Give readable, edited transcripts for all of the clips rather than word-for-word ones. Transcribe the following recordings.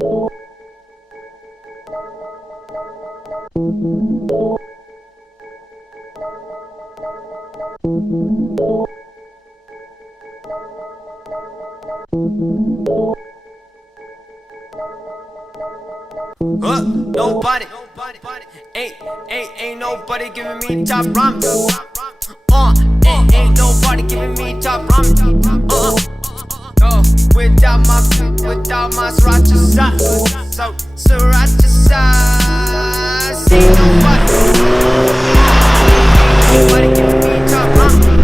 Nobody, ain't nobody giving me top ramen. Ain't nobody giving me top ramen. Without my sriracha sauce, so sriracha sauce. Ain't nobody giving me top ramen.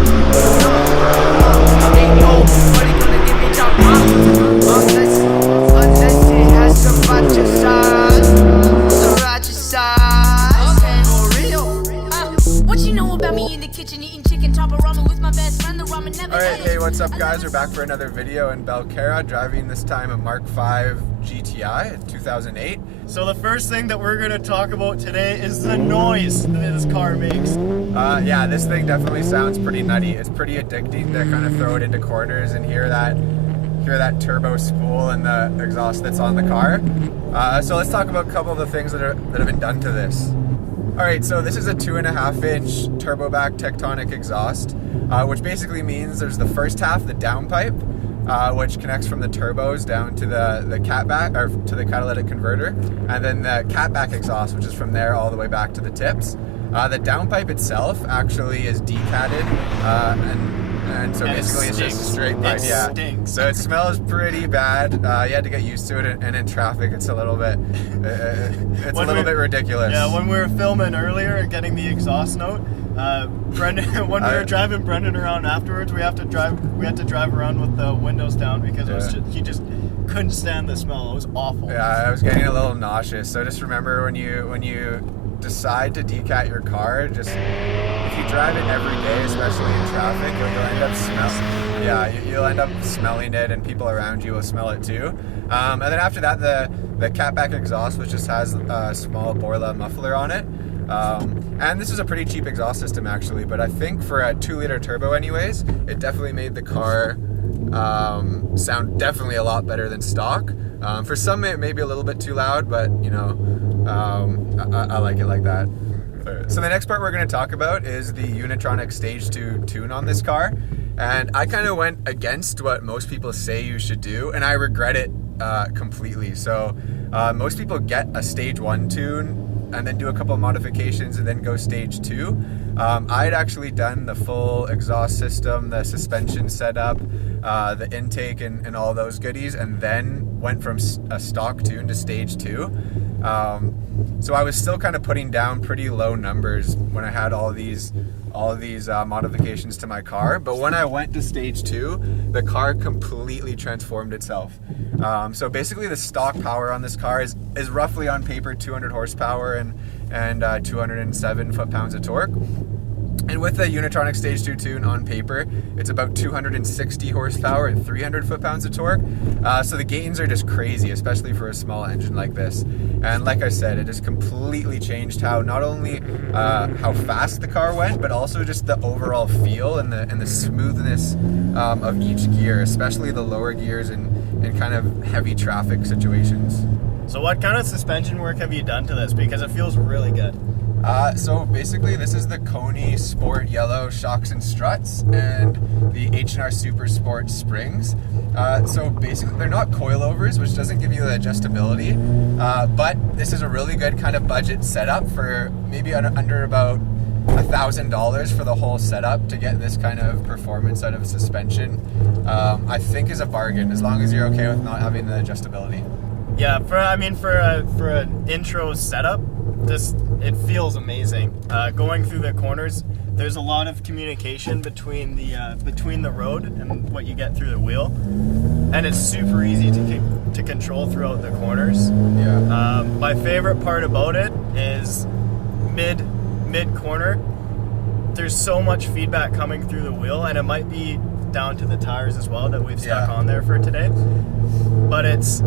Ain't nobody gonna give me top ramen unless it has sriracha sauce. Sriracha sauce. Okay. For real. What you know about me in the kitchen eating chicken chopper ramen with my best friend? The ramen never. Alright, hey, what's up guys? We're back for another video in Belcarra, driving this time a Mark 5 GTI, 2008. So the first thing that we're going to talk about today is the noise that this car makes. Yeah, this thing definitely sounds pretty nutty. It's pretty addicting to kind of throw it into corners and hear that turbo spool and the exhaust that's on the car. So let's talk about a couple of the things that have been done to this. Alright, so this is a 2.5-inch turbo back Tectonic exhaust, which basically means there's the first half, the downpipe, which connects from the turbos down to the catback, or to the catalytic converter, and then the catback exhaust, which is from there all the way back to the tips. The downpipe itself actually is decatted, and so basically it's just a straight pipe. Yeah, stinks. So it smells pretty bad. You had to get used to it, and in traffic it's a little bit, it's a little bit ridiculous. Yeah, when we were filming earlier and getting the exhaust note, Brenden, when we were driving Brenden around afterwards, we had to drive around with the windows down because it was he just couldn't stand the smell. It was awful. Yeah, I was getting a little nauseous. So just remember when you decide to decat your car, just if you drive it every day, especially in traffic, you'll end up smelling it, and people around you will smell it too. And then after that, the catback exhaust, which just has a small Borla muffler on it. And this is a pretty cheap exhaust system actually, but I think for a 2-liter turbo anyways, it definitely made the car sound definitely a lot better than stock. For some it may be a little bit too loud, but you know, I like it like that. So the next part we're going to talk about is the Unitronic Stage 2 tune on this car, and I kind of went against what most people say you should do, and I regret it completely. So most people get a Stage 1 tune and then do a couple of modifications and then go Stage 2. I had actually done the full exhaust system, the suspension setup, the intake and all those goodies, and then went from a stock tune to Stage 2. So I was still kind of putting down pretty low numbers when I had all of these modifications to my car, but when I went to Stage 2, the car completely transformed itself. So basically the stock power on this car is roughly on paper 200 horsepower and 207 foot-pounds of torque. And with the Unitronic Stage 2 tune on paper, it's about 260 horsepower and 300 foot-pounds of torque. So the gains are just crazy, especially for a small engine like this. And like I said, it just completely changed how, not only how fast the car went, but also just the overall feel and the smoothness of each gear, especially the lower gears in kind of heavy traffic situations. So what kind of suspension work have you done to this? Because it feels really good. So basically this is the Koni Sport Yellow shocks and struts and the H&R Super Sport springs. So basically they're not coilovers, which doesn't give you the adjustability, but this is a really good kind of budget setup for maybe under about $1,000 for the whole setup to get this kind of performance out of suspension. I think is a bargain, as long as you're okay with not having the adjustability. Yeah, for an intro setup, it feels amazing. Going through the corners, there's a lot of communication between the road and what you get through the wheel, and it's super easy to control throughout the corners. Yeah. My favorite part about it is mid corner. There's so much feedback coming through the wheel, and it might be down to the tires as well that we've stuck on there for today. But it's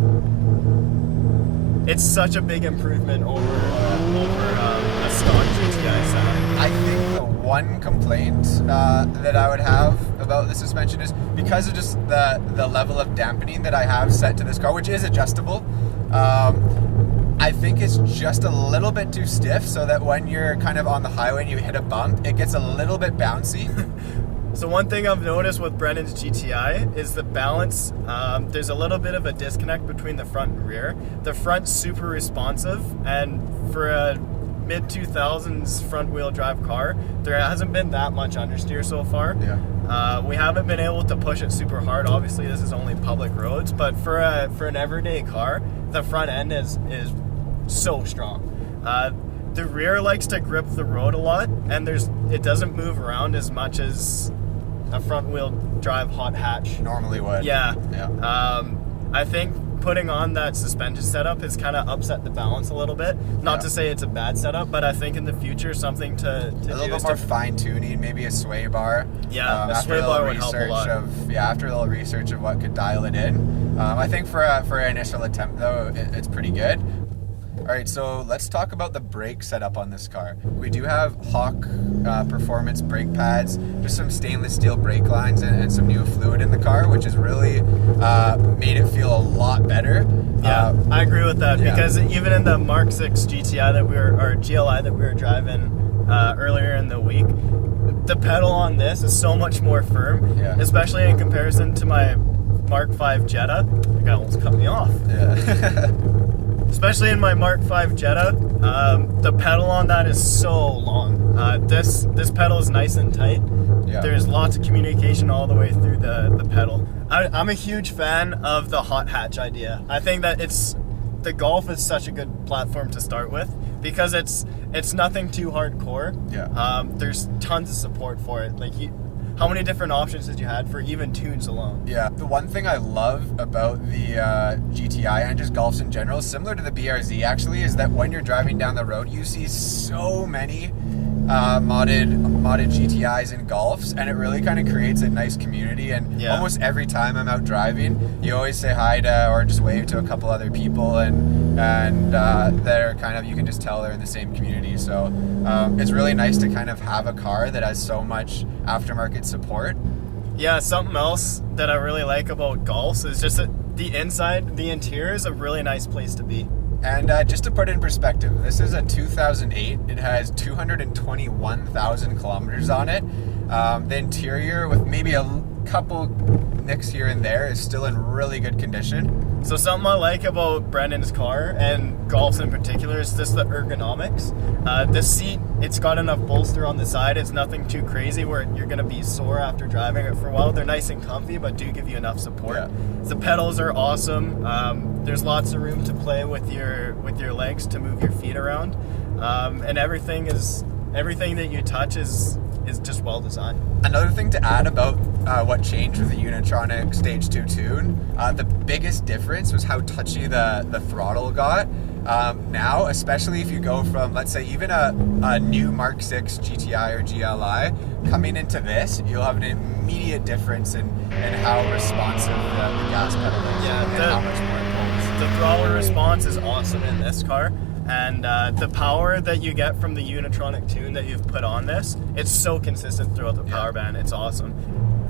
such a big improvement over a stock GTI sound. I think the one complaint that I would have about the suspension is because of just the level of dampening that I have set to this car, which is adjustable. I think it's just a little bit too stiff, so that when you're kind of on the highway and you hit a bump, it gets a little bit bouncy. So one thing I've noticed with Brenden's GTI is the balance. There's a little bit of a disconnect between the front and rear. The front's super responsive, and for a mid-2000s front-wheel drive car, there hasn't been that much understeer so far. Yeah. We haven't been able to push it super hard. Obviously, this is only public roads, but for an everyday car, the front end is so strong. The rear likes to grip the road a lot, and it doesn't move around as much as a front-wheel drive hot hatch Normally would. Yeah. Yeah. I think putting on that suspension setup has kind of upset the balance a little bit. Not to say it's a bad setup, but I think in the future something to a little bit more fine tuning, maybe a sway bar. Yeah, a sway bar would help a lot. After a little research of what could dial it in. I think for an initial attempt though, it's pretty good. All right, so let's talk about the brake setup on this car. We do have Hawk performance brake pads, just some stainless steel brake lines and some new fluid in the car, which has really made it feel a lot better. Yeah, I agree with that, because even in the Mark 6 GTI or GLI that we were driving earlier in the week, the pedal on this is so much more firm, especially in comparison to my Mark 5 Jetta. The guy almost cut me off. Yeah. Especially in my Mark 5 Jetta, the pedal on that is so long. This pedal is nice and tight. Yeah. There's lots of communication all the way through the pedal. I'm a huge fan of the hot hatch idea. I think that the Golf is such a good platform to start with, because it's nothing too hardcore. Yeah. There's tons of support for it. Like how many different options did you had for even tunes alone? Yeah, the one thing I love about the GTI and just Golfs in general, similar to the BRZ actually, is that when you're driving down the road, you see so many modded GTIs and Golfs, and it really kind of creates a nice community. And almost every time I'm out driving, you always say hi to or just wave to a couple other people, and they're kind of, you can just tell they're in the same community. So it's really nice to kind of have a car that has so much aftermarket support. Yeah, something else that I really like about Golfs is just that the interior is a really nice place to be. And just to put it in perspective, this is a 2008. It has 221,000 kilometers on it. The interior, with maybe a couple nicks here and there, is still in really good condition. So something I like about Brenden's car, and Golf's in particular, is just the ergonomics. The seat, it's got enough bolster on the side. It's nothing too crazy where you're going to be sore after driving it for a while. They're nice and comfy, but do give you enough support. Yeah. The pedals are awesome. There's lots of room to play with your legs to move your feet around, and everything that you touch is just well designed. Another thing to add about what changed with the Unitronic Stage 2 tune, the biggest difference was how touchy the throttle got. Now, especially if you go from, let's say, even a new Mark 6 GTI or GLI, coming into this, you'll have an immediate difference in how responsive the gas pedal is, and how much more it pulls. The throttle response is awesome in this car, and the power that you get from the Unitronic tune that you've put on this, it's so consistent throughout the power band. It's awesome.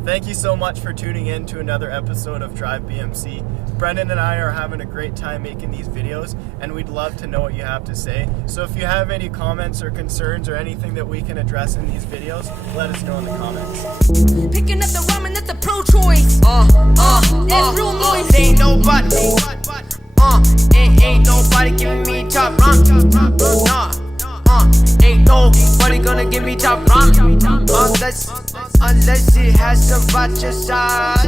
Thank you so much for tuning in to another episode of Drive BMC. Brenden and I are having a great time making these videos, and we'd love to know what you have to say. So if you have any comments or concerns or anything that we can address in these videos, let us know in the comments. Picking up the ramen, that's a pro choice. That's real noise. Ain't nobody, ain't nobody giving me top ramen. Ain't nobody gonna give me top ramen unless it has sriracha sauce.